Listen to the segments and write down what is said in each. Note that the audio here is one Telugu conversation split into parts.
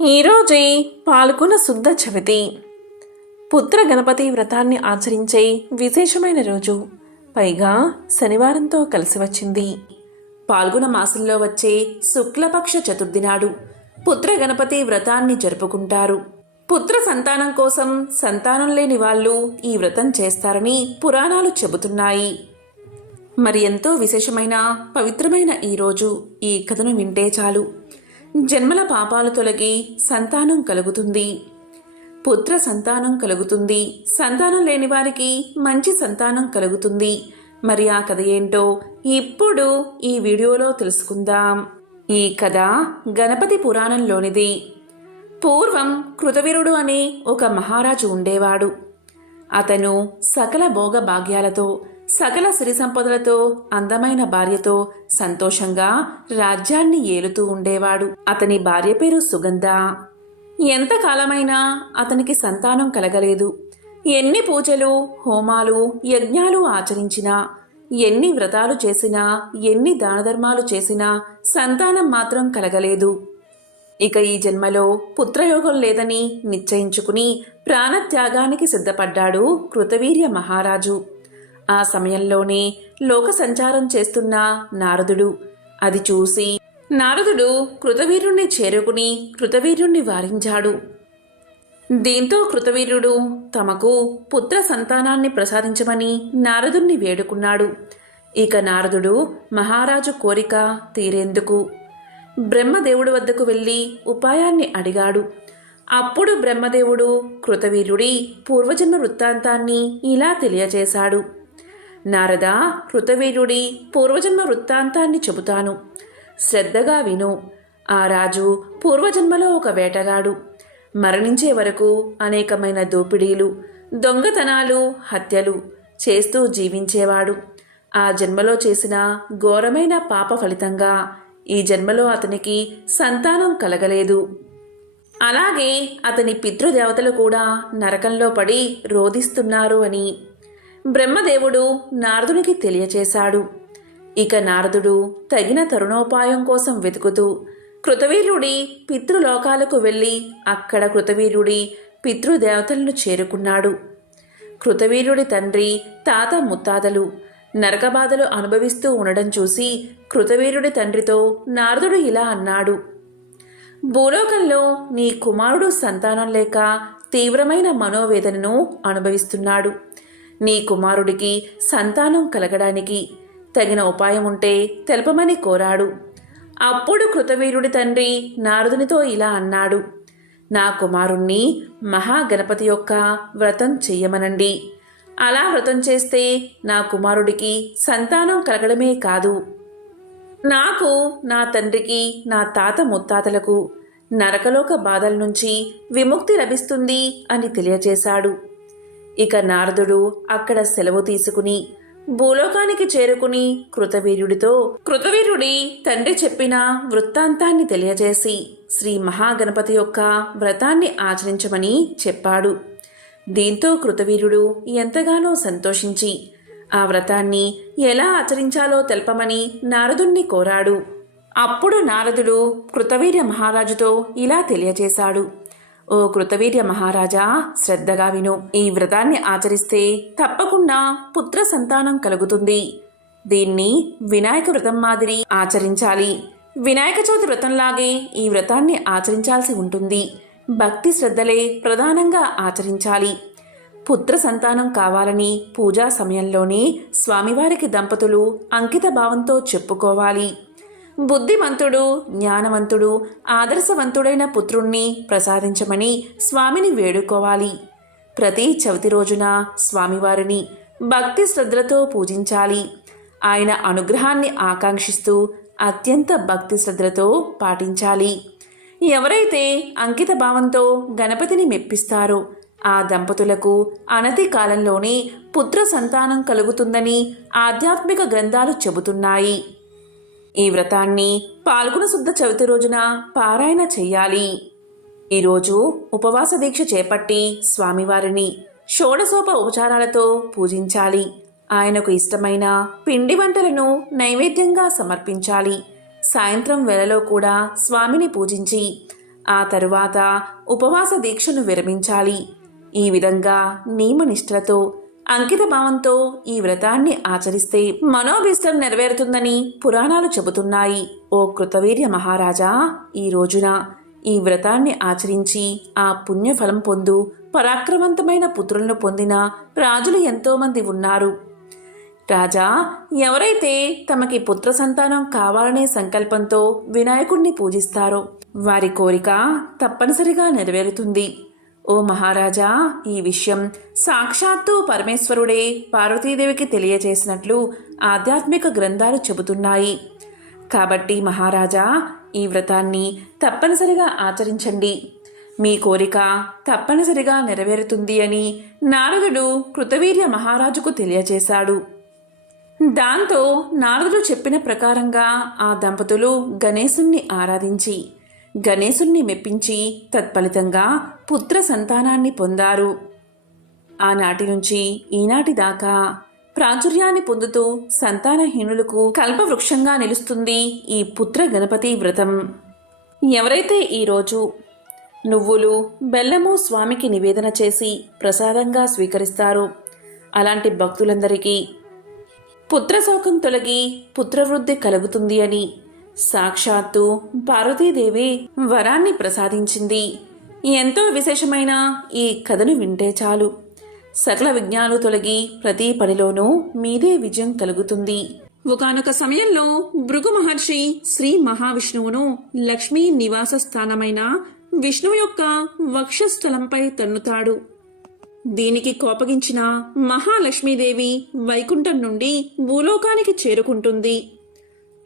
ఈరోజే పాల్గొన శుద్ధ చవితి పుత్ర గణపతి వ్రతాన్ని ఆచరించే విశేషమైన రోజు. పైగా శనివారంతో కలిసి వచ్చింది. పాల్గొన మాసంలో వచ్చే శుక్లపక్ష చతుర్థి నాడు పుత్ర గణపతి వ్రతాన్ని జరుపుకుంటారు. పుత్ర సంతానం కోసం సంతానం లేని వాళ్ళు ఈ వ్రతం చేస్తారని పురాణాలు చెబుతున్నాయి. మరి ఎంతో విశేషమైన పవిత్రమైన ఈరోజు ఈ కథను వింటే చాలు. జన్మల పాపాలు తొలగి సంతానం కలుగుతుంది. పుత్ర సంతానం కలుగుతుంది. సంతానం లేని వారికి మంచి సంతానం కలుగుతుంది. మరి ఆ కథ ఏంటో ఇప్పుడు ఈ వీడియోలో తెలుసుకుందాం. ఈ కథ గణపతి పురాణంలోనిది. పూర్వం కృతవీరుడు అనే ఒక మహారాజు ఉండేవాడు. అతను సకల భోగ భాగ్యాలతో, సకల సిరి సంపదలతో, అందమైన భార్యతో సంతోషంగా రాజ్యాన్ని ఏలుతూ ఉండేవాడు. అతని భార్య పేరు సుగంధ. ఎంతకాలమైనా అతనికి సంతానం కలగలేదు. ఎన్ని పూజలు, హోమాలు, యజ్ఞాలు ఆచరించినా, ఎన్ని వ్రతాలు చేసినా, ఎన్ని దానధర్మాలు చేసినా సంతానం మాత్రం కలగలేదు. ఇక ఈ జన్మలో పుత్రయోగం లేదని నిశ్చయించుకుని ప్రాణత్యాగానికి సిద్ధపడ్డాడు కృతవీర్య మహారాజు. ఆ సమయంలోనే లోక సంచారం చేస్తున్న నారదుడు అది చూసి నారదుడు కృతవీర్యుణ్ణి చేరుకుని కృతవీర్యుణ్ణి వారించాడు. దీంతో కృతవీర్యుడు తమకు పుత్ర సంతానాన్ని ప్రసాదించమని నారదుణ్ణి వేడుకున్నాడు. ఇక నారదుడు మహారాజు కోరిక తీరేందుకు బ్రహ్మదేవుడి వద్దకు వెళ్ళి ఉపాయాన్ని అడిగాడు. అప్పుడు బ్రహ్మదేవుడు కృతవీర్యుడి పూర్వజన్మ వృత్తాంతాన్ని ఇలా తెలియజేశాడు. నారద, కృతవీర్యుడి పూర్వజన్మ వృత్తాంతాన్ని చెబుతాను, శ్రద్ధగా విను. ఆ రాజు పూర్వజన్మలో ఒక వేటగాడు. మరణించే వరకు అనేకమైన దోపిడీలు, దొంగతనాలు, హత్యలు చేస్తూ జీవించేవాడు. ఆ జన్మలో చేసిన ఘోరమైన పాప ఫలితంగా ఈ జన్మలో అతనికి సంతానం కలగలేదు. అలాగే అతని పితృదేవతలు కూడా నరకంలో పడి రోధిస్తున్నారు అని బ్రహ్మదేవుడు నారదునికి తెలియచేశాడు. ఇక నారదుడు తగిన తరుణోపాయం కోసం వెతుకుతూ కృతవీర్యుడి పితృలోకాలకు వెళ్ళి అక్కడ కృతవీర్యుడి పితృదేవతలను చేరుకున్నాడు. కృతవీర్యుడి తండ్రి, తాత, ముత్తాతలు నరకబాధలు అనుభవిస్తూ ఉండడం చూసి కృతవీర్యుడి తండ్రితో నారదుడు ఇలా అన్నాడు. భూలోకంలో నీ కుమారుడు సంతానం లేక తీవ్రమైన మనోవేదనను అనుభవిస్తున్నాడు. నీ కుమారుడికి సంతానం కలగడానికి తగిన ఉపాయం ఉంటే తెలపమని కోరాడు. అప్పుడు కృతవీర్యుడి తండ్రి నారదునితో ఇలా అన్నాడు. నా కుమారుణ్ణి మహాగణపతి యొక్క వ్రతం చెయ్యమనండి. అలా వ్రతం చేస్తే నా కుమారుడికి సంతానం కలగడమే కాదు, నాకు, నా తండ్రికి, నా తాత ముత్తాతలకు నరకలోక బాధల నుంచి విముక్తి లభిస్తుంది అని తెలియచేశాడు. ఇక నారదుడు అక్కడ సెలవు తీసుకుని భూలోకానికి చేరుకుని కృతవీర్యుడి తండ్రి చెప్పిన వృత్తాంతాన్ని తెలియజేసి శ్రీ మహాగణపతి యొక్క వ్రతాన్ని ఆచరించమని చెప్పాడు. దీంతో కృతవీర్యుడు ఎంతగానో సంతోషించి ఆ వ్రతాన్ని ఎలా ఆచరించాలో తెలపమని నారదుణ్ణి కోరాడు. అప్పుడు నారదుడు కృతవీర్య మహారాజుతో ఇలా తెలియజేశాడు. ఓ కృతవీర్య మహారాజా, శ్రద్ధగా విను. ఈ వ్రతాన్ని ఆచరిస్తే తప్పకుండా పుత్ర సంతానం కలుగుతుంది. దీన్ని వినాయక వ్రతం మాదిరి ఆచరించాలి. వినాయక చవితి వ్రతంలాగే ఈ వ్రతాన్ని ఆచరించాల్సి ఉంటుంది. భక్తి శ్రద్ధలే ప్రధానంగా ఆచరించాలి. పుత్ర సంతానం కావాలని పూజా సమయంలోనే స్వామివారికి దంపతులు అంకిత భావంతో చెప్పుకోవాలి. బుద్ధిమంతుడు, జ్ఞానవంతుడు, ఆదర్శవంతుడైన పుత్రుణ్ణి ప్రసాదించమని స్వామిని వేడుకోవాలి. ప్రతి చవితి రోజున స్వామివారిని భక్తి శ్రద్ధలతో పూజించాలి. ఆయన అనుగ్రహాన్ని ఆకాంక్షిస్తూ అత్యంత భక్తి శ్రద్ధలతో పాటించాలి. ఎవరైతే అంకిత భావంతో గణపతిని మెప్పిస్తారో ఆ దంపతులకు అనతి కాలంలోనే పుత్ర సంతానం కలుగుతుందని ఆధ్యాత్మిక గ్రంథాలు చెబుతున్నాయి. ఈ వ్రతాన్ని పాల్గొన శుద్ధ చవితి రోజున పారాయణ చెయ్యాలి. ఈరోజు ఉపవాస దీక్ష చేపట్టి స్వామివారిని షోడశోప ఉపచారాలతో పూజించాలి. ఆయనకు ఇష్టమైన పిండి వంటలను నైవేద్యంగా సమర్పించాలి. సాయంత్రం వేళలో కూడా స్వామిని పూజించి ఆ తరువాత ఉపవాస దీక్షను విరమించాలి. ఈ విధంగా నియమనిష్టలతో అంకిత భావంతో ఈ వ్రతాన్ని ఆచరిస్తే మనోభీష్టం నెరవేరుతుందని పురాణాలు చెబుతున్నాయి. ఓ కృతవీర్య మహారాజా, ఈ రోజున ఈ వ్రతాన్ని ఆచరించి ఆ పుణ్యఫలం పొందు పరాక్రమవంతమైన పుత్రులను పొందిన రాజులు ఎంతోమంది ఉన్నారు. రాజా, ఎవరైతే తమకి పుత్ర సంతానం కావాలనే సంకల్పంతో వినాయకుణ్ణి పూజిస్తారో వారి కోరిక తప్పనిసరిగా నెరవేరుతుంది. ఓ మహారాజా, ఈ విషయం సాక్షాత్తు పరమేశ్వరుడే పార్వతీదేవికి తెలియజేసినట్లు ఆధ్యాత్మిక గ్రంథాలు చెబుతున్నాయి. కాబట్టి మహారాజా, ఈ వ్రతాన్ని తప్పనిసరిగా ఆచరించండి. మీ కోరిక తప్పనిసరిగా నెరవేరుతుంది అని నారదుడు కృతవీర్య మహారాజుకు తెలియజేశాడు. దాంతో నారదుడు చెప్పిన ప్రకారంగా ఆ దంపతులు గణేశుణ్ణి ఆరాధించి గణేశుణ్ణి మెప్పించి తత్ఫలితంగా పుత్ర సంతానాన్ని పొందారు. ఆనాటి నుంచి ఈనాటి దాకా ప్రాచుర్యాన్ని పొందుతూ సంతానహీనులకు కల్పవృక్షంగా నిలుస్తుంది ఈ పుత్ర గణపతి వ్రతం. ఎవరైతే ఈరోజు నువ్వులు బెల్లము స్వామికి నివేదన చేసి ప్రసాదంగా స్వీకరిస్తారో అలాంటి భక్తులందరికీ పుత్రశోకం తొలగి పుత్రవృద్ధి కలుగుతుంది అని సాక్షాత్తు పార్వతీదేవి వరాన్ని ప్రసాదించింది. ఎంతో విశేషమైన ఈ కథను వింటే చాలు సకల విఘ్నాలు తొలగి ప్రతి పనిలోనూ మీదే విజయం కలుగుతుంది. ఒకానొక సమయంలో భృగు మహర్షి శ్రీ మహావిష్ణువును లక్ష్మీ నివాస స్థానమైన విష్ణువు యొక్క వక్షస్థలంపై తన్నుతాడు. దీనికి కోపగించిన మహాలక్ష్మీదేవి వైకుంఠం నుండి భూలోకానికి చేరుకుంటుంది.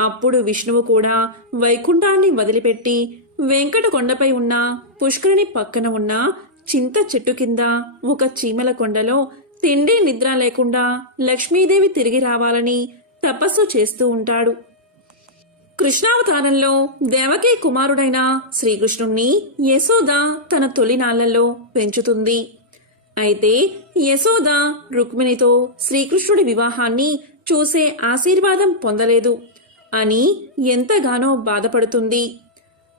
అప్పుడు విష్ణువు కూడా వైకుంఠాన్ని వదిలిపెట్టి వెంకట కొండపై ఉన్న పుష్కరిణి పక్కన ఉన్న చింత చెట్టు కింద ఒక చీమల కొండలో తిండి నిద్ర లేకుండా లక్ష్మీదేవి తిరిగి రావాలని తపస్సు చేస్తూ ఉంటాడు. కృష్ణావతారంలో దేవకీ కుమారుడైన శ్రీకృష్ణుణ్ణి యశోద తన తొలినాళ్లలో పెంచుతుంది. అయితే యశోద రుక్మిణితో శ్రీకృష్ణుడి వివాహాన్ని చూసే ఆశీర్వాదం పొందలేదు అని ఎంతగానో బాధపడుతుంది.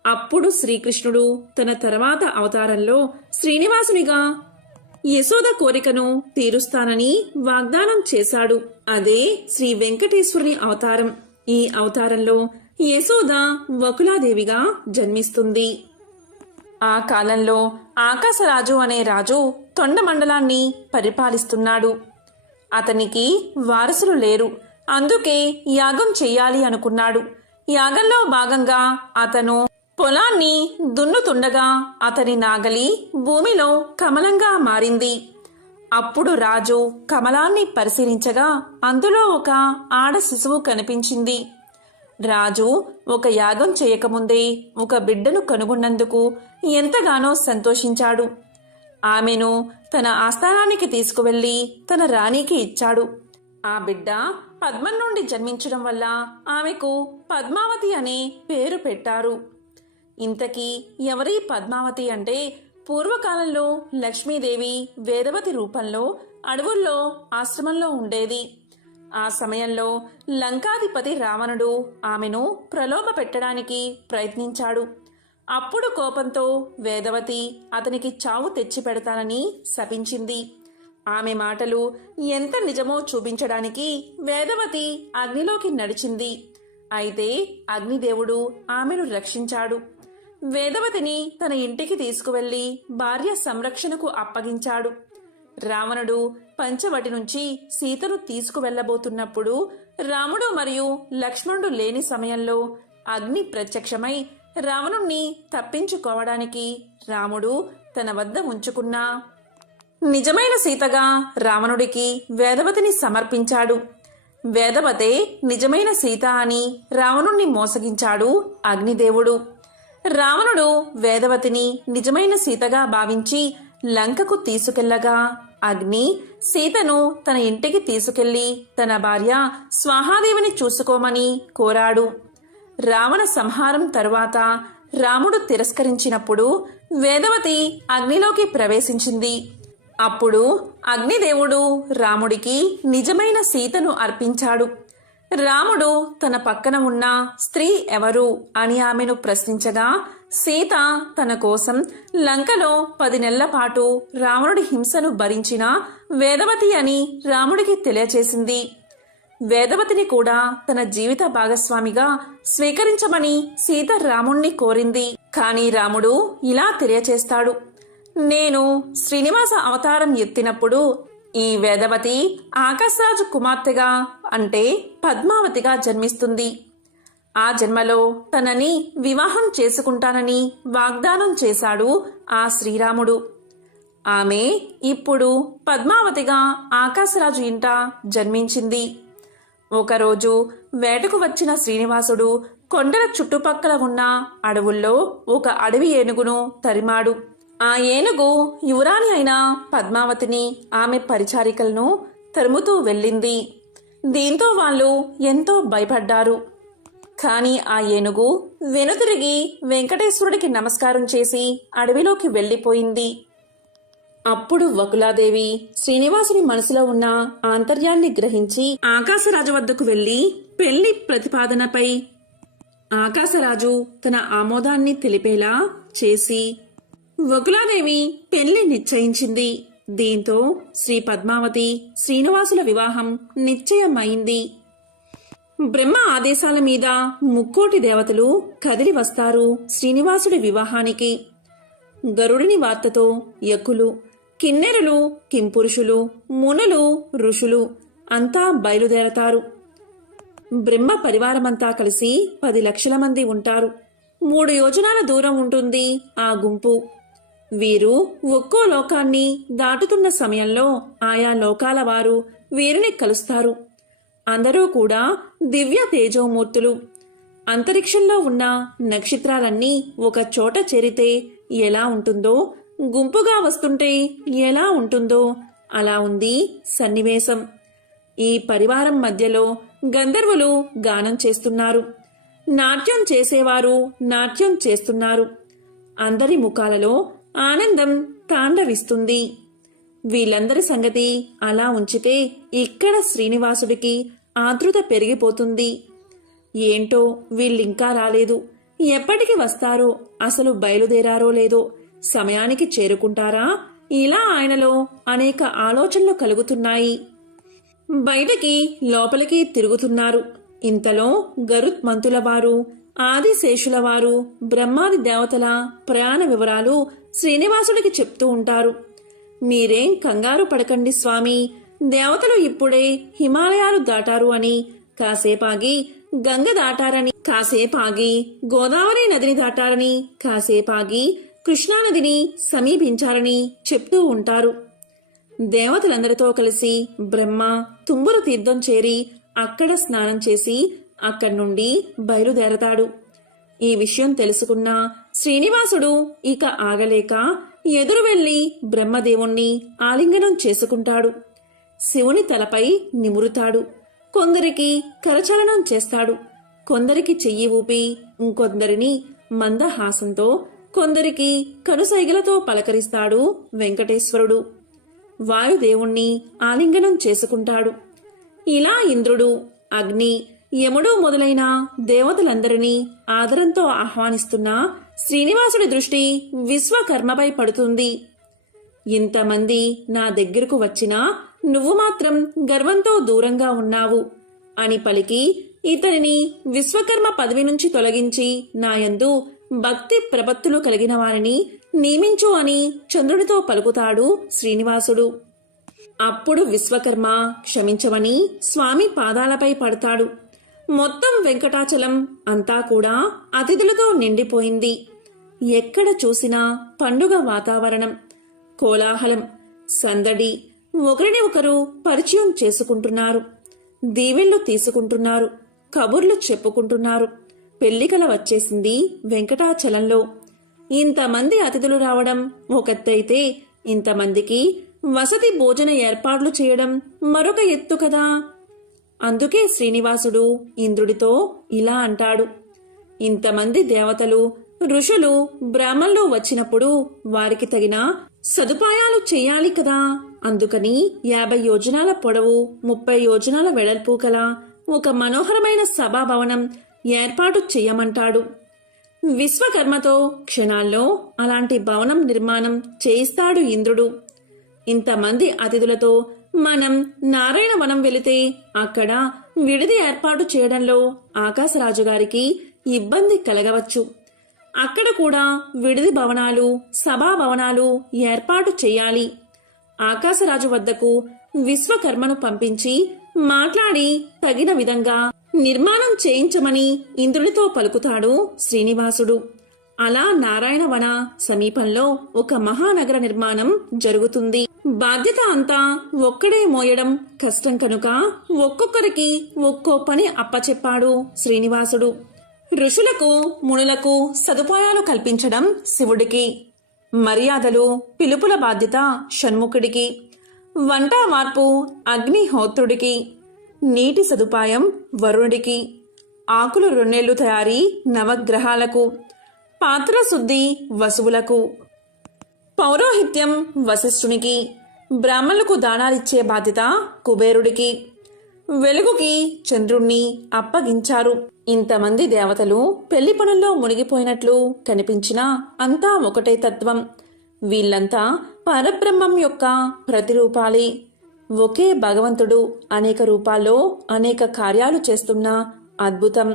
అప్పుడు శ్రీకృష్ణుడు తన తర్వాత అవతారంలో శ్రీనివాసునిగా యశోద కోరికను తీరుస్తానని వాగ్దానం చేశాడు. అదే శ్రీ వెంకటేశ్వరుని అవతారం. ఈ అవతారంలో యశోద వకులాదేవిగా జన్మిస్తుంది. ఆ కాలంలో ఆకాశరాజు అనే రాజు తొండమండలాన్ని పరిపాలిస్తున్నాడు. అతనికి వారసులు లేరు. అందుకే యాగం చెయ్యాలి అనుకున్నాడు. యాగంలో భాగంగా అతను పొలాన్ని దున్నుతుండగా అతని నాగలి భూమిలో కమలంగా మారింది. అప్పుడు రాజు కమలాన్ని పరిశీలించగా అందులో ఒక ఆడ శిశువు కనిపించింది. రాజు ఒక యాగం చేయకముందే ఒక బిడ్డను కనుగొన్నందుకు ఎంతగానో సంతోషించాడు. ఆమెను తన ఆస్థానానికి తీసుకువెళ్లి తన రాణికి ఇచ్చాడు. ఆ బిడ్డ పద్మం నుండి జన్మించడం వల్ల ఆమెకు పద్మావతి అనే పేరు పెట్టారు. ఇంతకీ ఎవరి పద్మావతి అంటే పూర్వకాలంలో లక్ష్మీదేవి వేదవతి రూపంలో అడవుల్లో ఆశ్రమంలో ఉండేది. ఆ సమయంలో లంకాధిపతి రావణుడు ఆమెను ప్రలోభ పెట్టడానికి ప్రయత్నించాడు. అప్పుడు కోపంతో వేదవతి అతనికి చావు తెచ్చిపెడతానని శపించింది. ఆమె మాటలు ఎంత నిజమో చూపించడానికి వేదవతి అగ్నిలోకి నడిచింది. అయితే అగ్నిదేవుడు ఆమెను రక్షించాడు. వేదవతిని తన ఇంటికి తీసుకువెళ్లి భార్య సంరక్షణకు అప్పగించాడు. రావణుడు పంచవటి నుంచి సీతను తీసుకువెళ్లబోతున్నప్పుడు రాముడు మరియు లక్ష్మణుడు లేని సమయంలో అగ్ని ప్రత్యక్షమై రావణుణ్ణి తప్పించుకోవడానికి రాముడు తన వద్ద ఉంచుకున్న నిజమైన సీతగా రావణుడికి వేదవతిని సమర్పించాడు. వేదవతే నిజమైన సీత అని రావణుణ్ణి మోసగించాడు అగ్నిదేవుడు. రావణుడు వేదవతిని నిజమైన సీతగా భావించి లంకకు తీసుకెళ్లగా అగ్ని సీతను తన ఇంటికి తీసుకెళ్లి తన భార్య స్వాహాదేవిని చూసుకోమని కోరాడు. రావణ సంహారం తరువాత రాముడు తిరస్కరించినప్పుడు వేదవతి అగ్నిలోకి ప్రవేశించింది. అప్పుడు అగ్నిదేవుడు రాముడికి నిజమైన సీతను అర్పించాడు. రాముడు తన పక్కన ఉన్న స్త్రీ ఎవరు అని ఆమెను ప్రశ్నించగా సీత తన కోసం లంకలో 10 నెలల పాటు రావణుడి హింసను భరించిన వేదవతి అని రాముడికి తెలియచేసింది. వేదవతిని కూడా తన జీవిత భాగస్వామిగా స్వీకరించమని సీత రాముణ్ణి కోరింది. కానీ రాముడు ఇలా తెలియచేస్తాడు: నేను శ్రీనివాస అవతారం ఎత్తినప్పుడు ఈ వేదవతి ఆకాశరాజు కుమార్తెగా అంటే పద్మావతిగా జన్మిస్తుంది. ఆ జన్మలో తనని వివాహం చేసుకుంటానని వాగ్దానం చేశాడు ఆ శ్రీరాముడు. ఆమె ఇప్పుడు పద్మావతిగా ఆకాశరాజు ఇంట జన్మించింది. ఒకరోజు వేటకు వచ్చిన శ్రీనివాసుడు కొండల చుట్టుపక్కల ఉన్న అడవుల్లో ఒక అడవి ఏనుగును తరిమాడు. ఆ ఏనుగు యువరాణి అయిన పద్మావతిని, ఆమె పరిచారికలను తరుముతూ వెళ్ళింది. దీంతో వాళ్ళు ఎంతో భయపడ్డారు. కాని ఆ ఏనుగు వెనుతిరిగి వెంకటేశ్వరుడికి నమస్కారం చేసి అడవిలోకి వెళ్ళిపోయింది. అప్పుడు వకులాదేవి శ్రీనివాసుని మనసులో ఉన్న ఆంతర్యాన్ని గ్రహించి ఆకాశరాజు వద్దకు వెళ్లి పెళ్లి ప్రతిపాదనపై ఆకాశరాజు తన ఆమోదాన్ని తెలిపేలా చేసి వకులాదేవి పెళ్లి నిశ్చయించింది. దీంతో శ్రీ పద్మావతి శ్రీనివాసుల వివాహం నిశ్చయమైంది. బ్రహ్మ ఆదేశాల మీద ముక్కోటి దేవతలు కదిలి వస్తారు శ్రీనివాసుడి వివాహానికి. గరుడిని వార్తతో యకులు, కిన్నెరులు, కింపురుషులు, మునులు, ఋషులు అంతా బయలుదేరతారు. బ్రహ్మ పరివారమంతా కలిసి 10 లక్షల మంది ఉంటారు. 3 యోజనాల దూరం ఉంటుంది ఆ గుంపు. వీరు ఒక్కో లోకాన్ని దాటుతున్న సమయంలో ఆయా లోకాల వారు వీరిని కలుస్తారు. అందరూ కూడా దివ్య తేజోమూర్తులు. అంతరిక్షంలో ఉన్న నక్షత్రాలన్నీ ఒక చోట చేరితే ఎలా ఉంటుందో, గుంపుగా వస్తుంటే ఎలా ఉంటుందో అలా ఉంది సన్నివేశం. ఈ పరివారం మధ్యలో గంధర్వులు గానం చేస్తున్నారు. నాట్యం చేసేవారు నాట్యం చేస్తున్నారు. అందరి ముఖాలలో ఆనందం తాండవిస్తుంది. వీళ్ళందరి సంగతి అలా ఉంచితే ఇక్కడ శ్రీనివాసుడికి ఆతృత పెరిగిపోతుంది. ఏంటో వీళ్ళింకా రాలేదు, ఎప్పటికి వస్తారో, అసలు బయలుదేరారో లేదో, సమయానికి చేరుకుంటారా, ఇలా ఆయనలో అనేక ఆలోచనలు కలుగుతున్నాయి. బయటికి లోపలికి తిరుగుతున్నారు. ఇంతలో గరుత్మంతుల వారు, ఆదిశేషుల వారు, బ్రహ్మాది దేవతల ప్రయాణ వివరాలు శ్రీనివాసుడికి చెప్తూ ఉంటారు. మీరేం కంగారు పడకండి స్వామి, దేవతలు ఇప్పుడే హిమాలయాలు దాటారు అని, కాసేపాగి గంగ దాటారని, కాసేపాగి గోదావరి నదిని దాటారని, కాసేపాగి కృష్ణానదిని సమీపించారని చెప్తూ ఉంటారు. దేవతలందరితో కలిసి బ్రహ్మ తుమ్మురు తీర్థం చేరి అక్కడ స్నానం చేసి అక్కడి నుండి బయలుదేరతాడు. ఈ విషయం తెలుసుకున్న శ్రీనివాసుడు ఇక ఆగలేక ఎదురు వెళ్లి బ్రహ్మదేవుణ్ణి ఆలింగనం చేసుకుంటాడు. శివుని తలపై నిమురుతాడు. కొందరికి కరచలనం చేస్తాడు. కొందరికి చెయ్యి ఊపి, ఇంకొందరిని మందహాసంతో, కొందరికి కనుసైగలతో పలకరిస్తాడు వెంకటేశ్వరుడు. వాయుదేవుణ్ణి ఆలింగనం చేసుకుంటాడు. ఇలా ఇంద్రుడు, అగ్ని, యముడు మొదలైన దేవతలందరినీ ఆదరంతో ఆహ్వానిస్తున్న శ్రీనివాసుడి దృష్టి విశ్వకర్మపై పడుతుంది. ఇంతమంది నా దగ్గరకు వచ్చినా నువ్వు మాత్రం గర్వంతో దూరంగా ఉన్నావు అని పలికి ఇతనిని విశ్వకర్మ పదవి నుంచి తొలగించి నాయందు భక్తి ప్రపత్తులు కలిగిన వారిని నియమించు అని చంద్రుడితో పలుకుతాడు శ్రీనివాసుడు. అప్పుడు విశ్వకర్మ క్షమించమని స్వామి పాదాలపై పడతాడు. మొత్తం వెంకటాచలం అంతా కూడా అతిథులతో నిండిపోయింది. ఎక్కడ చూసినా పండుగ వాతావరణం, కోలాహలం, సందడి. ఒకరిని ఒకరు పరిచయం చేసుకుంటున్నారు, దీవెళ్లు తీసుకుంటున్నారు, కబుర్లు చెప్పుకుంటున్నారు. పెళ్లికల వచ్చేసింది వెంకటాచలంలో. ఇంతమంది అతిథులు రావడం ఒకత్తైతే ఇంతమందికి వసతి భోజన ఏర్పాట్లు చేయడం మరొక ఎత్తు కదా. అందుకే శ్రీనివాసుడు ఇంద్రుడితో ఇలా అంటాడు: ఇంతమంది దేవతలు, ఋషులు, బ్రాహ్మణులు వచ్చినప్పుడు వారికి తగిన సదుపాయాలు చెయ్యాలి కదా. అందుకని 50 యోజనాల పొడవు, 30 యోజనాల వెడల్పు కల ఒక మనోహరమైన సభాభవనం ఏర్పాటు చెయ్యమంటాడు. విశ్వకర్మతో క్షణాల్లో అలాంటి భవనం నిర్మాణం చేయిస్తాడు ఇంద్రుడు. ఇంతమంది అతిథులతో మనం నారాయణవనం వెళితే అక్కడ విడిది ఏర్పాటు చేయడంలో ఆకాశరాజు గారికి ఇబ్బంది కలగవచ్చు. అక్కడ కూడా విడిది భవనాలు, సభా భవనాలు ఏర్పాటు చేయాలి. ఆకాశరాజు వద్దకు విశ్వకర్మను పంపించి మాట్లాడి తగిన విధంగా నిర్మాణం చేయించమని ఇంద్రునితో పలుకుతాడు శ్రీనివాసుడు. అలా నారాయణవన సమీపంలో ఒక మహానగర నిర్మాణం జరుగుతుంది. బాధ్యత అంతా ఒక్కడే మోయడం కష్టం కనుక ఒక్కొక్కరికి ఒక్కో పని అప్పచెప్పాడు శ్రీనివాసుడు. ఋషులకు, మునులకు సదుపాయాలు కల్పించడం శివుడికి, మర్యాదలు, పిలుపుల బాధ్యత షణ్ముఖుడికి, వంట మార్పు అగ్నిహోత్రుడికి, నీటి సదుపాయం వరుణుడికి, ఆకులు రొన్నెళ్లు తయారీ నవగ్రహాలకు, పాత్ర శుద్ధి వసువులకు, పౌరోహిత్యం వశిష్ఠునికి, బ్రాహ్మణులకు దానాలిచ్చే బాధ్యత కుబేరుడికి, వెలుగుకి చంద్రుణ్ణి అప్పగించారు. ఇంతమంది దేవతలు పెళ్లి పనుల్లో మునిగిపోయినట్లు కనిపించినా అంతా ఒకటే తత్వం. వీళ్లంతా పరబ్రహ్మం యొక్క ప్రతిరూపాలే. ఒకే భగవంతుడు అనేక రూపాల్లో అనేక కార్యాలు చేస్తున్న అద్భుతం.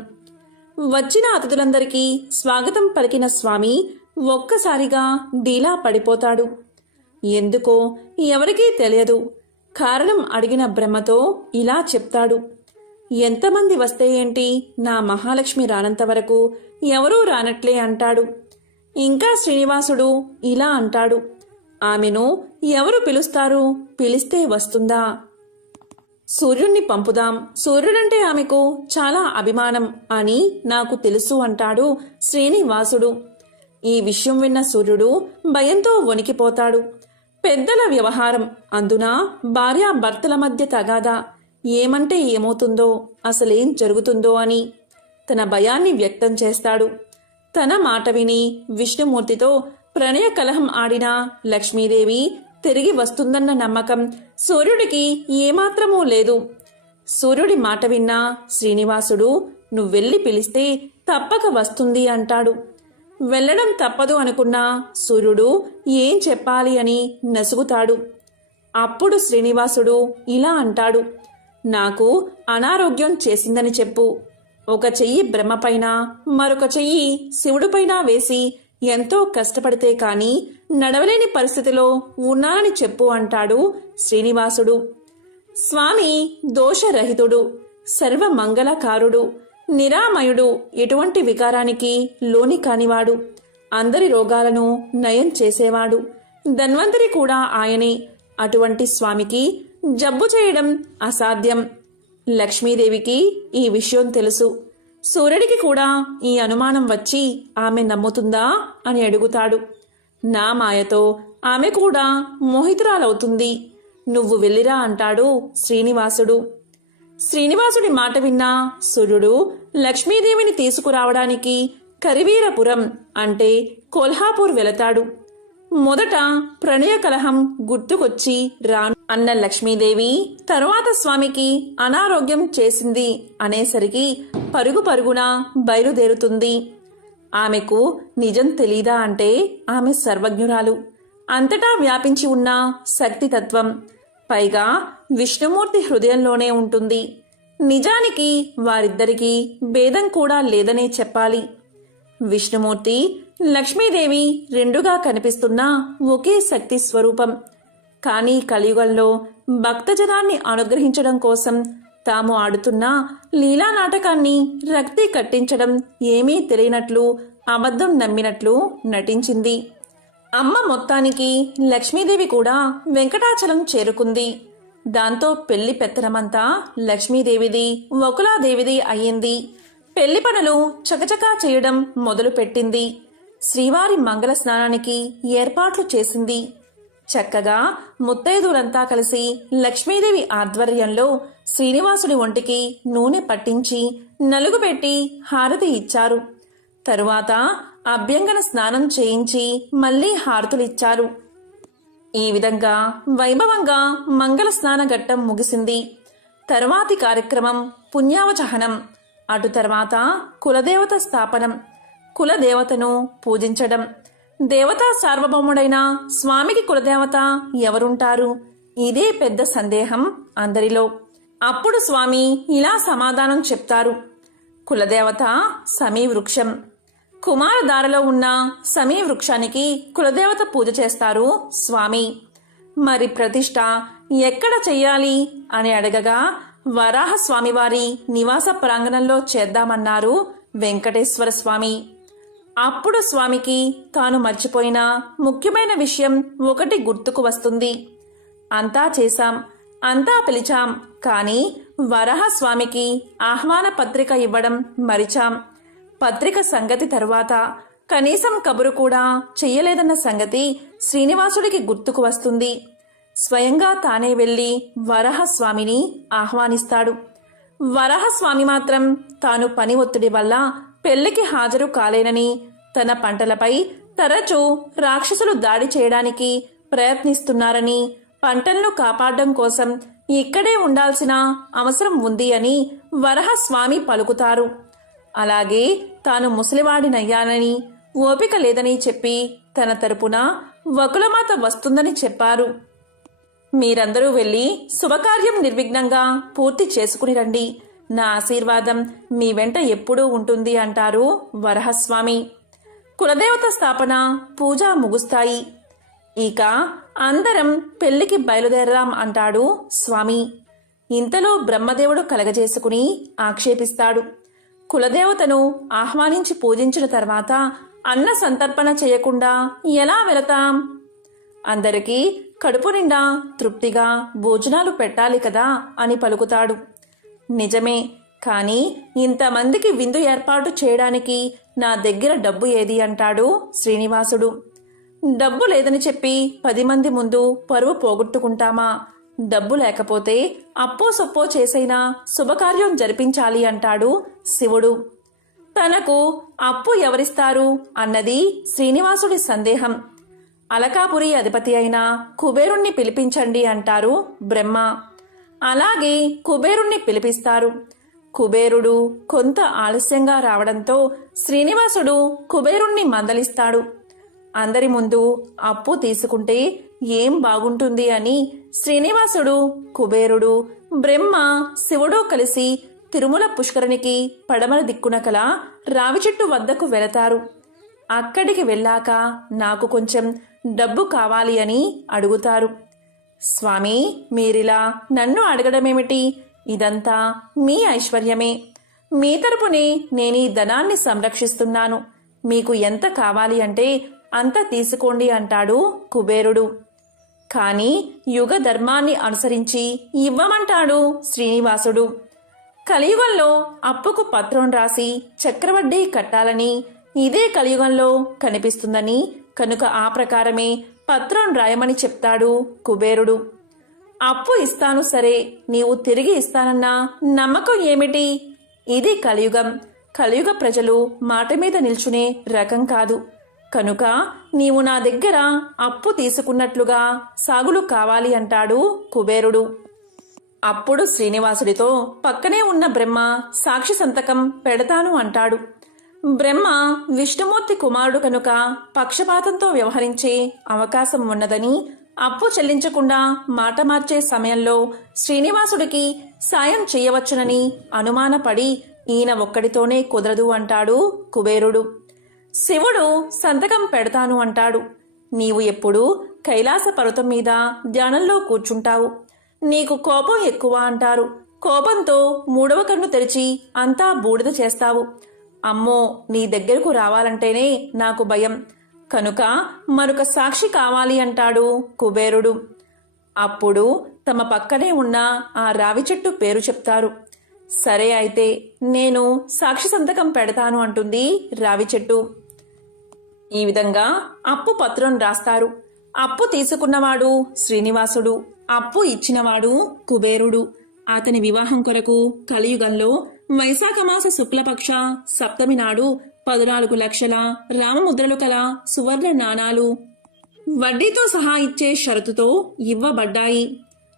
వచ్చిన అతిథులందరికీ స్వాగతం పలికిన స్వామి ఒక్కసారిగా డీలా పడిపోతాడు. ఎందుకో ఎవరికీ తెలియదు. కారణం అడిగిన బ్రహ్మతో ఇలా చెప్తాడు. ఎంతమంది వస్తే ఏంటి, నా మహాలక్ష్మి రానంత వరకు ఎవరూ రానట్లే అంటాడు. ఇంకా శ్రీనివాసుడు ఇలా అంటాడు. ఆమెను ఎవరు పిలుస్తారు, పిలిస్తే వస్తుందా? సూర్యుణ్ణి పంపుదాం, సూర్యుడంటే ఆమెకు చాలా అభిమానం అని నాకు తెలుసు అంటాడు శ్రీనివాసుడు. ఈ విషయం విన్న సూర్యుడు భయంతో వణికిపోతాడు. పెద్దల వ్యవహారం, అందున భార్యాభర్తల మధ్య తగాదా, ఏమంటే ఏమవుతుందో, అసలేం జరుగుతుందో అని తన భయాన్ని వ్యక్తం చేస్తాడు. తన మాట విని విష్ణుమూర్తితో ప్రణయ కలహం ఆడిన లక్ష్మీదేవి తిరిగి వస్తుందన్న నమ్మకం సూర్యుడికి ఏమాత్రమూ లేదు. సూర్యుడి మాట విన్నా శ్రీనివాసుడు నువ్వెళ్ళి పిలిస్తే తప్పక వస్తుంది అంటాడు. వెళ్లడం తప్పదు అనుకున్న సూర్యుడు ఏం చెప్పాలి అని నసుగుతాడు. అప్పుడు శ్రీనివాసుడు ఇలా అంటాడు. నాకు అనారోగ్యం చేసిందని చెప్పు. ఒక చెయ్యి బ్రహ్మపైన, మరొక చెయ్యి శివుడిపైన వేసి ఎంతో కష్టపడితే కాని నడవలేని పరిస్థితిలో ఉన్నానని చెప్పు అంటాడు శ్రీనివాసుడు. స్వామి దోషరహితుడు, సర్వమంగళకారుడు, నిరామయుడు, ఎటువంటి వికారానికి లోని కానివాడు, అందరి రోగాలను నయం చేసేవాడు. ధన్వంతరి కూడా ఆయనే. అటువంటి స్వామికి జబ్బు చేయడం అసాధ్యం. లక్ష్మీదేవికి ఈ విషయం తెలుసు. సూర్యుడికి కూడా ఈ అనుమానం వచ్చి ఆమె నమ్ముతుందా అని అడుగుతాడు. నా మాయతో ఆమె కూడా మోహితురాలవుతుంది. నువ్వు వెళ్ళిరా అంటాడు శ్రీనివాసుడు. శ్రీనివాసుడి మాట విన్న సూర్యుడు లక్ష్మీదేవిని తీసుకురావడానికి కరివీరపురం అంటే కొల్హాపూర్ వెళతాడు. మొదట ప్రణయ కలహం గుర్తుకొచ్చి రాను అన్న లక్ష్మీదేవి తరువాత స్వామికి అనారోగ్యం చేసింది అనేసరికి పరుగు పరుగున బయలుదేరుతుంది. ఆమెకు నిజం తెలీదా అంటే ఆమె సర్వజ్ఞురాలు, అంతటా వ్యాపించి ఉన్న శక్తితత్వం, పైగా విష్ణుమూర్తి హృదయంలోనే ఉంటుంది. నిజానికి వారిద్దరికీ భేదం కూడా లేదనే చెప్పాలి. విష్ణుమూర్తి, లక్ష్మీదేవి రెండుగా కనిపిస్తున్న ఒకే శక్తి స్వరూపం. కానీ కలియుగంలో భక్తజనాన్ని అనుగ్రహించడం కోసం తాము ఆడుతున్న లీలా నాటకాన్ని రక్తి కట్టించడం ఏమీ తెలియనట్లు అబద్ధం నమ్మినట్లు నటించింది. అమ్మ మొత్తానికి లక్ష్మీదేవి కూడా వెంకటాచలం చేరుకుంది. దాంతో పెళ్లి పెత్తనమంతా లక్ష్మీదేవిది, వకులాదేవిది అయ్యింది. పెళ్లి పనులు చకచకా చేయడం మొదలుపెట్టింది. శ్రీవారి మంగళ స్నానానికి ఏర్పాట్లు చేసింది. చక్కగా ముత్తైదులంతా కలిసి లక్ష్మీదేవి ఆధ్వర్యంలో శ్రీనివాసుడి ఒంటికి నూనె పట్టించి నలుగుపెట్టి హారతి ఇచ్చారు. తరువాత అభ్యంగన స్నానం చేయించి మళ్లీ హారతులిచ్చారు. ఈ విధంగా వైభవంగా మంగళ స్నాన ఘట్టం ముగిసింది. తరువాతి కార్యక్రమం పుణ్యావచహనం. అటు తర్వాత కులదేవత స్థాపనం. కులదేవతను పూజించడం. దేవతా సార్వభౌముడైన స్వామికి కులదేవత ఎవరుంటారు? ఇదే పెద్ద సందేహం అందరిలో. అప్పుడు స్వామి ఇలా సమాధానం చెప్తారు. కులదేవత సమీ వృక్షం. కుమారధారలో ఉన్న సమీ వృక్షానికి కులదేవత పూజ చేస్తారు స్వామి. మరి ప్రతిష్ట ఎక్కడ చెయ్యాలి అని అడగగా వరాహ స్వామివారి నివాస ప్రాంగణంలో చేద్దామన్నారు వెంకటేశ్వర స్వామి. అప్పుడు స్వామికి తాను మర్చిపోయిన ముఖ్యమైన విషయం ఒకటి గుర్తుకు వస్తుంది. అంతా చేశాం, అంతా పిలిచాం, కానీ వరాహ స్వామికి ఆహ్వాన పత్రిక ఇవ్వడం మరిచాం. పత్రిక సంగతి తరువాత, కనీసం కబురు కూడా చెయ్యలేదన్న సంగతి శ్రీనివాసుడికి గుర్తుకు వస్తుంది. స్వయంగా తానే వెళ్లి వరాహస్వామిని ఆహ్వానిస్తాడు. వరాహస్వామి మాత్రం తాను పని ఒత్తిడి వల్ల పెళ్లికి హాజరు కాలేనని, తన పంటలపై తరచూ రాక్షసులు దాడి చేయడానికి ప్రయత్నిస్తున్నారని, పంటలను కాపాడడం కోసం ఇక్కడే ఉండాల్సిన అవసరం ఉంది అని వరాహస్వామి పలుకుతారు. అలాగే తాను ముసలివాడినయ్యానని, ఓపిక లేదని చెప్పి తన తరపున వకులమాత వస్తుందని చెప్పారు. మీరందరూ వెళ్ళి శుభకార్యం నిర్విఘ్నంగా పూర్తి చేసుకుని రండి. నా ఆశీర్వాదం మీ వెంట ఎప్పుడూ ఉంటుంది అంటారు వరాహస్వామి. కులదేవత స్థాపన, పూజ ముగుస్తాయి. ఇక అందరం పెళ్లికి బయలుదేరరాం అంటాడు స్వామి. ఇంతలో బ్రహ్మదేవుడు కలగజేసుకుని ఆక్షేపిస్తాడు. కులదేవతను ఆహ్వానించి పూజించిన తర్వాత అన్న సంతర్పణ చేయకుండా ఎలా వెళతాం? అందరికీ కడుపు నిండా తృప్తిగా భోజనాలు పెట్టాలి కదా అని పలుకుతాడు. నిజమే, కానీ ఇంతమందికి విందు ఏర్పాటు చేయడానికి నా దగ్గర డబ్బు ఏది అంటాడు శ్రీనివాసుడు. డబ్బు లేదని చెప్పి 10 మంది ముందు పరువు పోగొట్టుకుంటామా? డబ్బు లేకపోతే అప్పో సొప్పో చేసైనా శుభకార్యం జరిపించాలి అంటాడు శివుడు. తనకు అప్పు ఎవరిస్తారు అన్నది శ్రీనివాసుడి సందేహం. అలకాపురి అధిపతి అయిన కుబేరుణ్ణి పిలిపించండి అంటారు బ్రహ్మ. అలాగే కుబేరుణ్ణి పిలిపిస్తారు. కుబేరుడు కొంత ఆలస్యంగా రావడంతో శ్రీనివాసుడు కుబేరుణ్ణి మందలిస్తాడు. అందరి ముందు అప్పు తీసుకుంటే ఏం బాగుంటుంది అని శ్రీనివాసుడు, కుబేరుడు, బ్రహ్మ, శివుడు కలిసి తిరుమల పుష్కరునికి పడమర దిక్కున కల రావి చెట్టు వద్దకు వెళతారు. అక్కడికి వెళ్ళాక నాకు కొంచెం డబ్బు కావాలి అని అడుగుతారు. స్వామి, మీరిలా నన్ను అడగడమేమిటి? ఇదంతా మీ ఐశ్వర్యమే. మీ తరపునే నేనీ ధనాన్ని సంరక్షిస్తున్నాను. మీకు ఎంత కావాలి అంటే అంత తీసుకోండి అంటాడు కుబేరుడు. కాని యుగ ధర్మాన్ని అనుసరించి ఇవ్వమంటాడు శ్రీనివాసుడు. కలియుగంలో అప్పుకు పత్రం రాసి చక్రవడ్డీ కట్టాలని ఇదే కలియుగంలో కనిపిస్తుందని, కనుక ఆ ప్రకారమే పత్రం రాయమని చెప్తాడు కుబేరుడు. అప్పు ఇస్తాను సరే, నీవు తిరిగి ఇస్తానన్న నమ్మకం ఏమిటి? ఇది కలియుగం. కలియుగ ప్రజలు మాట మీద నిల్చునే రకం కాదు. కనుక నీవు నా దగ్గర అప్పు తీసుకున్నట్లుగా సాగులు కావాలి అంటాడు కుబేరుడు. అప్పుడు శ్రీనివాసుడితో పక్కనే ఉన్న బ్రహ్మ సాక్షి సంతకం పెడతాను అంటాడు. బ్రహ్మ విష్ణుమూర్తి కుమారుడు కనుక పక్షపాతంతో వ్యవహరించే అవకాశం ఉన్నదని, అప్పు చెల్లించకుండా మాట మార్చే సమయంలో శ్రీనివాసుడికి సాయం చేయవచ్చునని అనుమానపడి ఈయన ఒక్కడితోనే కుదరదు అంటాడు కుబేరుడు. శివుడు సంతకం పెడతాను అంటాడు. నీవు ఎప్పుడూ కైలాస పర్వతం మీద ధ్యానంలో కూర్చుంటావు. నీకు కోపం ఎక్కువ అంటారు. కోపంతో 3వ కన్ను తెరిచి అంతా బూడిద చేస్తావు. అమ్మో, నీ దగ్గరకు రావాలంటేనే నాకు భయం. కనుక మరొక సాక్షి కావాలి అంటాడు కుబేరుడు. అప్పుడు తమ పక్కనే ఉన్న ఆ రావి చెట్టు పేరు చెప్తారు. సరే అయితే నేను సాక్షి సంతకం పెడతాను అంటుంది రావి చెట్టు. ఈ విధంగా అప్పు పత్రం రాస్తారు. అప్పు తీసుకున్నవాడు శ్రీనివాసుడు, అప్పు ఇచ్చినవాడు కుబేరుడు. అతని వివాహం కొరకు కలియుగంలో వైశాఖమాస శుక్లపక్ష సప్తమి నాడు 14 లక్షల రామముద్రలు కల సువర్ణ నాణాలు వడ్డీతో సహా ఇచ్చే షరతుతో ఇవ్వబడ్డాయి.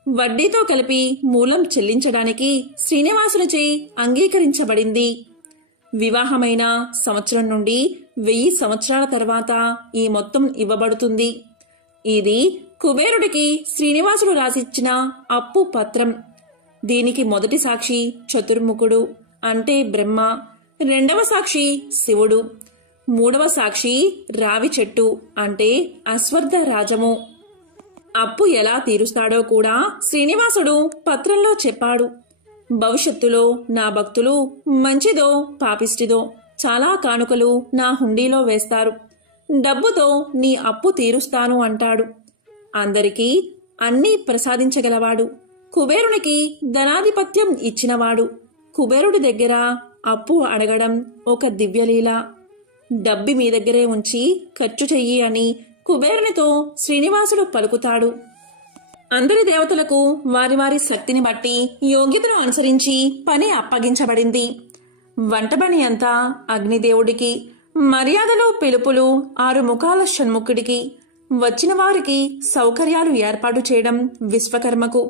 వడ్డీతో కలిపి మూలం చెల్లించడానికి శ్రీనివాసులచే అంగీకరించబడింది. వివాహమైన సంవత్సరం నుండి 1000 సంవత్సరాల తర్వాత ఈ మొత్తం ఇవ్వబడుతుంది. ఇది కుబేరుడికి శ్రీనివాసుడు రాసిచ్చిన అప్పు పత్రం. దీనికి మొదటి సాక్షి చతుర్ముఖుడు అంటే బ్రహ్మ, రెండవ సాక్షి శివుడు, మూడవ సాక్షి రావి చెట్టు అంటే అశ్వర్థ రాజము. అప్పు ఎలా తీరుస్తాడో కూడా శ్రీనివాసుడు పత్రంలో చెప్పాడు. భవిష్యత్తులో నా భక్తులు మంచిదో పాపిష్టిదో చాలా కానుకలు నా హుండీలో వేస్తారు. డబ్బుతో నీ అప్పు తీరుస్తాను అంటాడు. అందరికీ అన్నీ ప్రసాదించగలవాడు. కుబేరునికి ధనాధిపత్యం ఇచ్చినవాడు. కుబేరుడి దగ్గర అప్పు అడగడం ఒక దివ్యలీల. డబ్బి మీ దగ్గరే ఉంచి ఖర్చు చెయ్యి అని కుబేరునితో శ్రీనివాసుడు పలుకుతాడు. అందరి దేవతలకు వారి వారి శక్తిని బట్టి యోగ్యతను అనుసరించి పని అప్పగించబడింది. వంట పని అంతా అగ్నిదేవుడికి, మర్యాదలు పిలుపులు 6 ముఖాల షణ్ముఖుడికి, వచ్చిన వారికి సౌకర్యాలు ఏర్పాటు చేయడం విశ్వకర్మకు.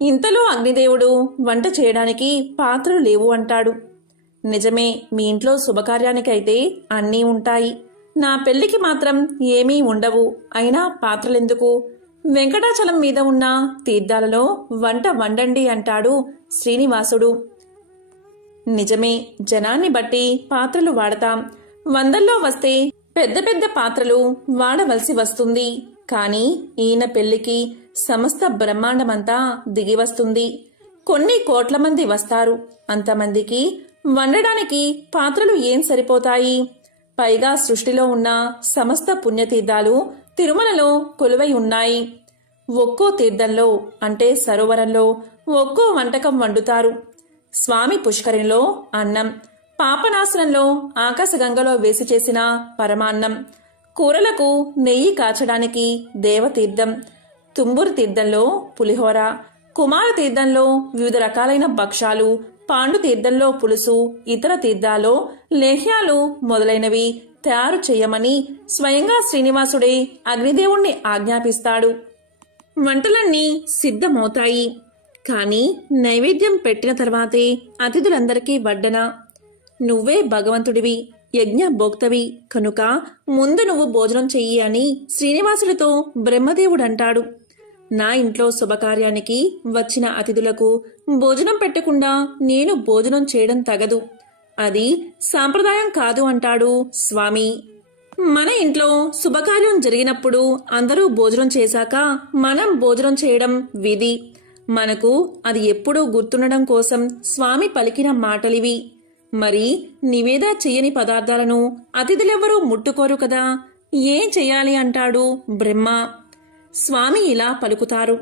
ఇంతలో అగ్నిదేవుడు వంట చేయడానికి పాత్రలు లేవు అంటాడు. నిజమే, మీ ఇంట్లో శుభకార్యానికైతే అన్నీ ఉంటాయి, నా పెళ్లికి మాత్రం ఏమీ ఉండవు. అయినా పాత్రలెందుకు? వెంకటాచలం మీద ఉన్న తీర్థాలలో వంట వండండి అంటాడు శ్రీనివాసుడు. నిజమే, జనాన్ని బట్టి పాత్రలు వాడతాం. 100లో వస్తే పెద్ద పెద్ద పాత్రలు వాడవలసి వస్తుంది. కానీ ఈయన పెళ్లికి సమస్త బ్రహ్మాండమంతా దిగి వస్తుంది. కొన్ని కోట్ల మంది వస్తారు. అంతమందికి వండడానికి పాత్రలు ఏం సరిపోతాయి? పైగా సృష్టిలో ఉన్న సమస్త పుణ్యతీర్థాలు తిరుమలలో కొలువై ఉన్నాయి. ఒక్కో తీర్థంలో అంటే సరోవరంలో ఒక్కో వంటకం వండుతారు. స్వామి పుష్కరిణిలో అన్నం, పాపనాశనంలో ఆకాశగంగలో వేసి చేసిన పరమాన్నం, కూరలకు నెయ్యి కాచడానికి దేవతీర్థం, తుంబురు తీర్థంలో పులిహోర, కుమార తీర్థంలో వివిధ రకాలైన భక్షాలు, పాండు తీర్థంలో పులుసు, ఇతర తీర్థాల్లో లేహ్యాలు మొదలైనవి తయారు చేయమని స్వయంగా శ్రీనివాసుడే అగ్నిదేవుణ్ణి ఆజ్ఞాపిస్తాడు. వంటలన్నీ సిద్ధమవుతాయి. కాని నైవేద్యం పెట్టిన తర్వాతే అతిథులందరికీ వడ్డన. నువ్వే భగవంతుడివి, యజ్ఞ భోక్తవి కనుక ముందు నువ్వు భోజనం చెయ్యి అని శ్రీనివాసుడితో బ్రహ్మదేవుడంటాడు. నా ఇంట్లో శుభకార్యానికి వచ్చిన అతిథులకు భోజనం పెట్టకుండా నేను భోజనం చేయడం తగదు. అది సాంప్రదాయం కాదు అంటాడు స్వామి. మన ఇంట్లో శుభకార్యం జరిగినప్పుడు అందరూ భోజనం చేశాక మనం భోజనం చేయడం విధి. మనకు అది ఎప్పుడూ గుర్తుండడం కోసం స్వామి పలికిన మాటలివి. మరి నివేద చెయ్యని పదార్థాలను అతిథులెవ్వరూ ముట్టుకోరు కదా, ఏం చెయ్యాలి అంటాడు బ్రహ్మ. స్వామి ఇలా పలుకుతారు.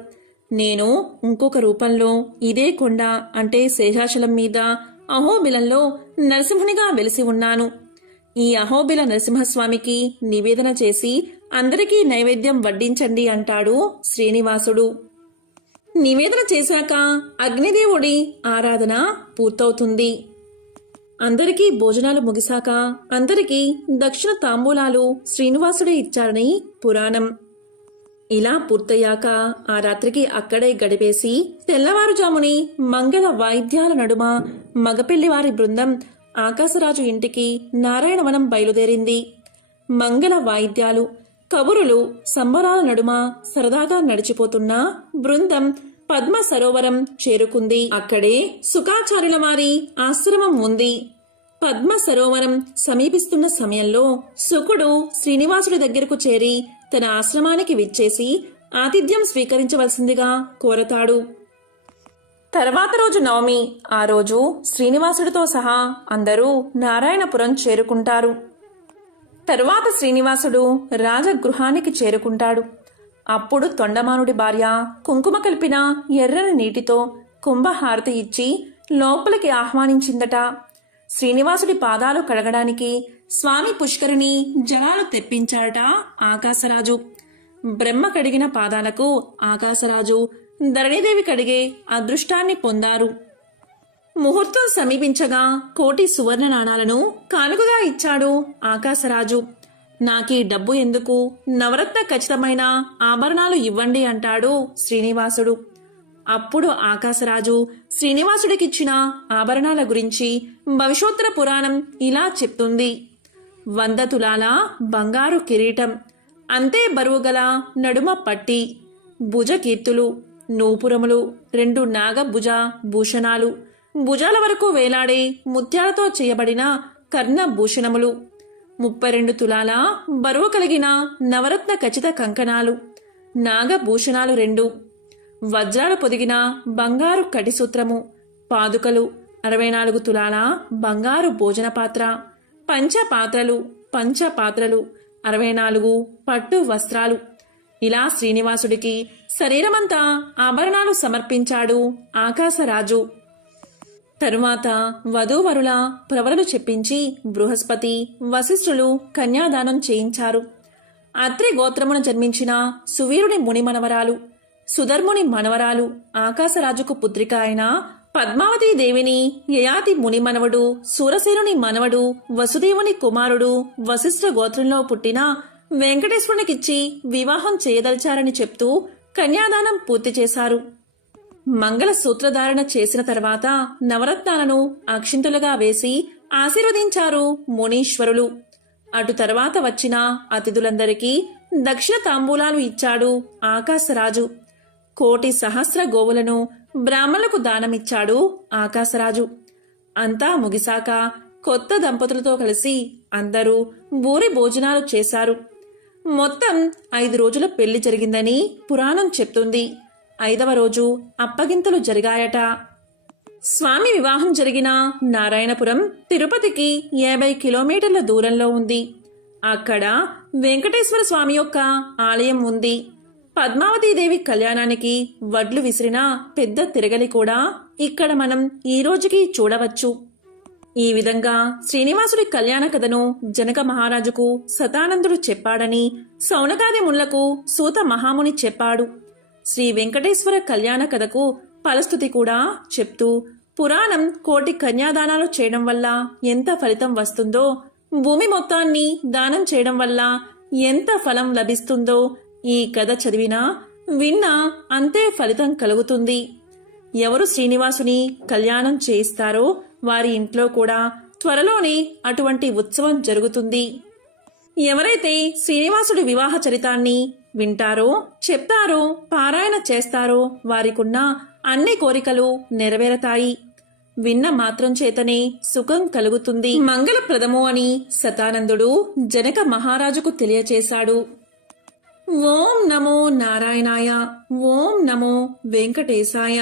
నేను ఇంకొక రూపంలో ఇదే కొండ అంటే శేషాచలం మీద అహోబిలంలో నరసింహునిగా వెలిసి ఉన్నాను. ఈ అహోబిల నరసింహస్వామికి నివేదన చేసి అందరికీ నైవేద్యం వడ్డించండి అంటాడు శ్రీనివాసుడు. నివేదన చేశాక అగ్నిదేవుడి ఆరాధన పూర్తవుతుంది. అందరికీ భోజనాలు ముగిశాక అందరికీ దక్షిణ తాంబూలాలు శ్రీనివాసుడే ఇచ్చారని పురాణం. ఇలా పూర్తయ్యాక ఆ రాత్రికి అక్కడే గడిపేసి తెల్లవారుజాముని మంగళ వాయిద్యాల నడుమ మగపెళ్లివారి బృందం ఆకాశరాజు ఇంటికి నారాయణవనం బయలుదేరింది. మంగళ వాయిద్యాలు, కబురులు, సంబరాల నడుమ సరదాగా నడిచిపోతున్న బృందం పద్మ సరోవరం చేరుకుంది. అక్కడే సుఖాచార్యుల వారి ఆశ్రమం ఉంది. పద్మ సరోవరం సమీపిస్తున్న సమయంలో శుకుడు శ్రీనివాసుడి దగ్గరకు చేరి తన ఆశ్రమానికి విచ్చేసి ఆతిథ్యం స్వీకరించవలసిందిగా కోరతాడు. తర్వాత రోజు నవమి. ఆ రోజు శ్రీనివాసుడితో సహా అందరూ నారాయణపురం చేరుకుంటారు. తరువాత శ్రీనివాసుడు రాజగృహానికి చేరుకుంటాడు. అప్పుడు తొండమానుడి భార్య కుంకుమ కలిపిన ఎర్రని నీటితో కుంభహారతి ఇచ్చి లోపలికి ఆహ్వానించిందట. శ్రీనివాసుడి పాదాలు కడగడానికి స్వామి పుష్కరిణి జలాలు తెప్పించాడట ఆకాశరాజు. బ్రహ్మ కడిగిన పాదాలకు ఆకాశరాజు, ధరణీదేవి కడిగే అదృష్టాన్ని పొందారు. ముహూర్తం సమీపించగా 1,000,000 సువర్ణ నాణాలను కానుకగా ఇచ్చాడు ఆకాశరాజు. నాకీ డబ్బు ఎందుకు, నవరత్న ఖచ్చితమైన ఆభరణాలు ఇవ్వండి అంటాడు శ్రీనివాసుడు. అప్పుడు ఆకాశరాజు శ్రీనివాసుడికిచ్చిన ఆభరణాల గురించి భవిష్యోత్తర పురాణం ఇలా చెప్తుంది. 100 తులాల బంగారు కిరీటం, అంతే బరువుగల నడుమ పట్టి, భుజకీర్తులు, నూపురములు, 2 నాగభుజ భూషణాలు, భుజాల వరకు వేలాడే ముత్యాలతో చేయబడిన కర్ణభూషణములు, 32 తులాల బరువు కలిగిన నవరత్న ఖచ్చిత కంకణాలు, నాగభూషణాలు 2, వజ్రాలు పొదిగిన బంగారు కటిసూత్రము, పాదుకలు, 64 తులాల బంగారు భోజన పాత్ర, పంచపాత్రలు 64 పట్టు వస్త్రాలు. ఇలా శ్రీనివాసుడికి శరీరమంతా ఆభరణాలు సమర్పించాడు ఆకాశరాజు. తరువాత వధూవరుల ప్రవరలు చెప్పించి బృహస్పతి, వశిష్ఠులు కన్యాదానం చేయించారు. అత్రి గోత్రమున జన్మించిన సువీరుని ముని మనవరాలు, సుధర్ముని మనవరాలు, ఆకాశరాజుకు పుత్రిక అయిన పద్మావతీ దేవిని యయాతి ముని మనవడు, సూరసేనుని మనవడు, వసుదేవుని కుమారుడు, వశిష్ఠ గోత్రంలో పుట్టిన వెంకటేశ్వరునికిచ్చి వివాహం చేయదలిచారని చెప్తూ కన్యాదానం పూర్తి చేశారు. మంగళ సూత్రధారణ చేసిన తర్వాత నవరత్నాలను అక్షింతలుగా వేసి ఆశీర్వదించారు మునీశ్వరులు. అటు తర్వాత వచ్చిన అతిథులందరికీ దక్షిణ తాంబూలాలు ఇచ్చాడు ఆకాశరాజు. 1,000,000 సహస్ర గోవులను బ్రాహ్మణులకు దానమిచ్చాడు ఆకాశరాజు. అంతా ముగిశాక కొత్త దంపతులతో కలిసి అందరూ బూరి భోజనాలు చేశారు. మొత్తం 5 రోజుల పెళ్లి జరిగిందని పురాణం చెప్తుంది. 5వ రోజు అప్పగింతలు జరిగాయట. స్వామి వివాహం జరిగిన నారాయణపురం తిరుపతికి 50 కిలోమీటర్ల దూరంలో ఉంది. అక్కడ వెంకటేశ్వర స్వామి యొక్క ఆలయం ఉంది. పద్మావతీదేవి కళ్యాణానికి వడ్లు విసిరిన పెద్ద తిరగలి కూడా ఇక్కడ మనం ఈ రోజుకి చూడవచ్చు. ఈ విధంగా శ్రీనివాసుడి కళ్యాణ కథను జనక మహారాజుకు శతానందుడు చెప్పాడని సౌనకాది మునులకు సూత మహాముని చెప్పాడు. శ్రీ వెంకటేశ్వర కళ్యాణ కథకు ఫలశ్రుతి కూడా చెప్తూ పురాణం 1,000,000 కన్యాదానాలు చేయడం వల్ల ఎంత ఫలితం వస్తుందో, భూమి మొత్తాన్ని దానం చేయడం వల్ల ఎంత ఫలం లభిస్తుందో ఈ కథ చదివినా విన్నా అంతే ఫలితం కలుగుతుంది. ఎవరు శ్రీనివాసుని కళ్యాణం చేయిస్తారో వారి ఇంట్లో కూడా త్వరలోనే అటువంటి ఉత్సవం జరుగుతుంది. ఎవరైతే శ్రీనివాసుడి వివాహ చరితాన్ని వింటారో, చెప్తారో, పారాయణ చేస్తారో వారికున్న అన్ని కోరికలు నెరవేరతాయి. విన్న మాత్రం చేతనే సుఖం కలుగుతుంది, మంగళప్రదము అని శతానందుడు జనక మహారాజుకు తెలియచేశాడు. ఓం నమో నారాయణాయ, ఓం నమో వెంకటేశాయ.